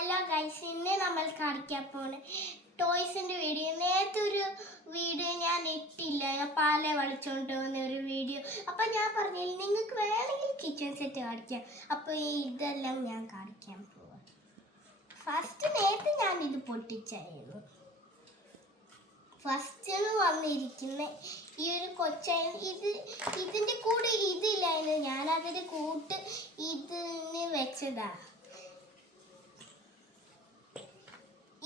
Hello guys, ഇന്ന് നമ്മൾ കാണിക്കാൻ പോണ ടോയ്സിന്റെ വീഡിയോ. നേരത്തെ ഒരു വീഡിയോ ഞാൻ ഇട്ടില്ല, ഞാൻ പാലെ വളിച്ചോണ്ട് പോകുന്ന ഒരു വീഡിയോ. അപ്പം ഞാൻ പറഞ്ഞില്ല നിങ്ങൾക്ക് വേണമെങ്കിൽ കിച്ചൺ സെറ്റ് കാണിക്കാം. അപ്പോൾ ഇതെല്ലാം ഞാൻ കാണിക്കാൻ പോവാം. ഫസ്റ്റ് നേരത്തെ ഞാൻ ഇത് പൊട്ടിച്ചായിരുന്നു. ഫസ്റ്റ് വന്നിരിക്കുന്ന ഈ ഒരു കൊച്ചായിരുന്നു. ഇതിൻ്റെ കൂടെ ഇതില്ലായിരുന്നു, ഞാൻ അതിൻ്റെ കൂട്ട് ഇതിന് വെച്ചതാ.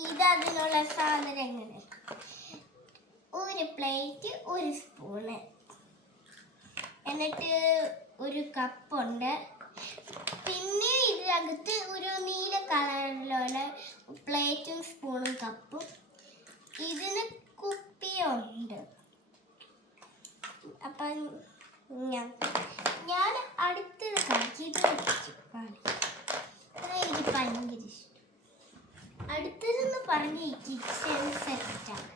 ഇതിനുള്ള സാധനങ്ങൾ: ഒരു പ്ലേറ്റ്, ഒരു സ്പൂണ്, എന്നിട്ട് ഒരു കപ്പുണ്ട്. പിന്നെ ഇതിനകത്ത് ഒരു നീല കളറിലുള്ള പ്ലേറ്റും സ്പൂണും കപ്പും. ഇതിന് കുപ്പിയുണ്ട്. അപ്പം ഞാൻ അടുത്തത് കാണിച്ചു. ഇത് എനിക്ക് ഭയങ്കര ഇഷ്ടം. അടുത്തതെന്ന് പറഞ്ഞ ഈ കിച്ചൺ സെറ്റാണ്.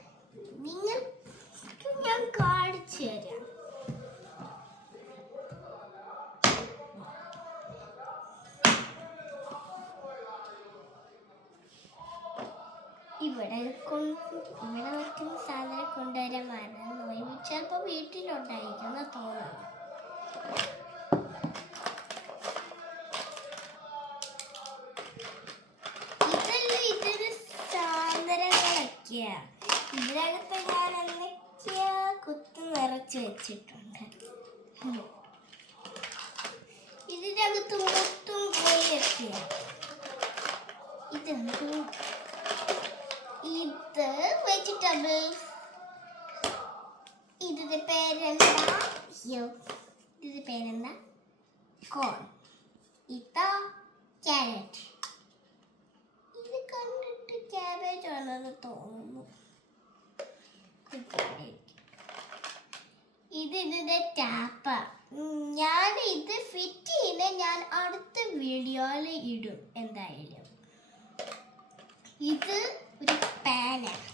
നിങ്ങൾക്ക് ഞാൻ കാണിച്ചു തരാം. ഇവിടെ വയ്ക്കുന്ന സാധനം കൊണ്ടുവരാൻ മറന്നുപോയി. ചിലപ്പോൾ വീട്ടിലുണ്ടായിരിക്കുന്ന തോന്നുന്നു. ഇതിനകത്ത് ഞാൻ എന്തൊക്കെയാ കുത്തി നിറച്ച് വെച്ചിട്ടുണ്ട്. ഇതിനകത്ത് മൊത്തം കോഴിയൊക്കെയാ. ഇത് വെജിറ്റബിൾസ്. ഇതിന്റെ പേരെന്താ? കോൺ. ഇതാ ക്യാരറ്റ്. ഇത് കണ്ടിട്ട് ക്യാബേജ് ആണെന്ന് തോന്നുന്നു. ഇതിന്റെ ടാപ്പ. ഞാൻ ഇത് ഫിറ്റ് ചെയ്യുന്ന ഞാൻ അടുത്ത വീഡിയോയിൽ ഇടും എന്തായാലും. ഇത് ഒരു പാനാണ്.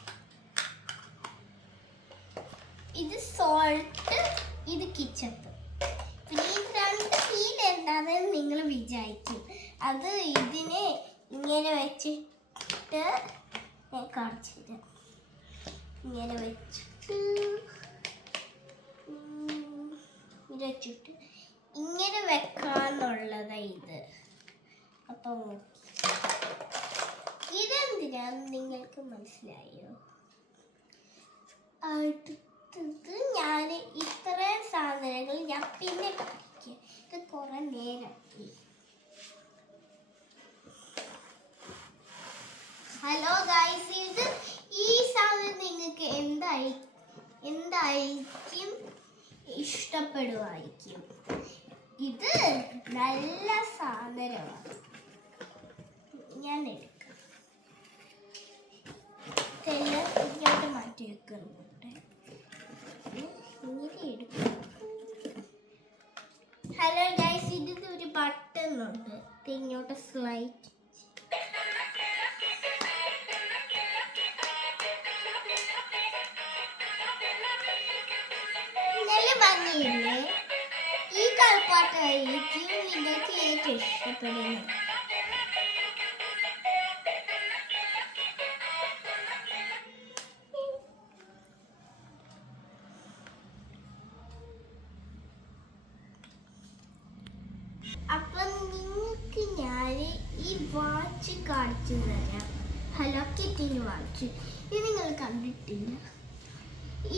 ഇത് സോൾട്ട്, ഇത് കിച്ചപ്പ്. പിന്നെ ഈ രണ്ട് ഫീൽ എന്താണെന്ന് നിങ്ങൾ വിചാരിക്കും. അത് ഇതിനെ ഇങ്ങനെ വെച്ചിട്ട് ഞാൻ കാണിച്ചിട്ട് ഇങ്ങനെ വെച്ചിട്ട് ഇങ്ങനെ വെക്കാന്നുള്ളതാ ഇത്. അപ്പം ഇതെന്തിനാന്ന് നിങ്ങൾക്ക് മനസ്സിലായോ? അടുത്തത് ഞാൻ ഇത്രയും സാധനങ്ങൾ ഞാൻ പിന്നെ കാണിക്കാം. ഇത് കുറെ നേരം. ഹലോ ഗൈസ്, ഈ സാധനം നിങ്ങൾക്ക് എന്തായിരിക്കും ഇഷ്ടപ്പെടുമായിരിക്കും. ഇത് നല്ല സാധനമാണ്. ഞാൻ എടുക്കാം. ഇങ്ങോട്ട് മാറ്റി വെക്കുന്നുണ്ട്. ഇങ്ങനെ എടുക്കും. ഹലോ ഗൈസ്, ഇതിന് ഒരു ബട്ടൺ ഉണ്ട്. ഇങ്ങോട്ട് സ്ലൈഡ്. ഭംഗിയില്ലേ? ഈ കളിപ്പാട്ടായിരിക്കും നിങ്ങൾക്ക് ഏറ്റവും ഇഷ്ടപ്പെടുന്നത്. അപ്പം നിങ്ങൾക്ക് ഞാൻ ഈ വാച്ച് കാണിച്ചു തരാം. ഹലോ കിറ്റിൻ്റെ വാച്ച്. ഇത് നിങ്ങൾ കണ്ടിട്ടില്ല.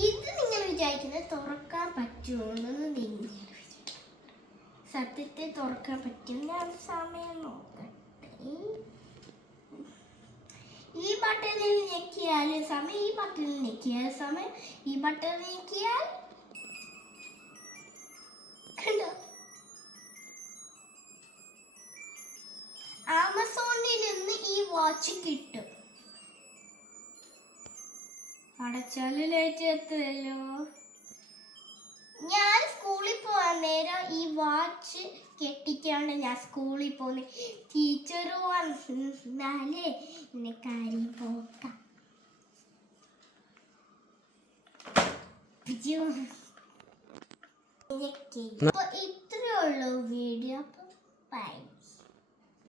ഇത് നിങ്ങൾ വിചാരിക്കുന്നത് തുറക്കാൻ പറ്റുമെന്ന് നിങ്ങൾ സത്യത്തെ തുറക്കാൻ പറ്റും. ഞാൻ സമയം നോക്കട്ടെ. ഈ ബട്ടണിൽ ഞെക്കിയാൽ സമയം, ഈ ബട്ടണിൽ ഞെക്കിയാൽ സമയം, ഈ ബട്ടണിൽ ഞെക്കിയാൽ കണ്ടോ? ആമസോണിൽ നിന്ന് ഈ വാച്ച് കിട്ടും. അടച്ചാല് ലേറ്റ് എത്തുമല്ലോ. ഞാൻ സ്കൂളിൽ പോകാൻ നേരം ഈ വാച്ച് കെട്ടിക്കാണ്ട് ഞാൻ സ്കൂളിൽ പോകുന്നത്. ടീച്ചർ വന്നാലേ എന്നെ കാര്യം പോക്കാം. ഇത്രയേ ഉള്ളൂ വീഡിയോ. അപ്പം ബൈ.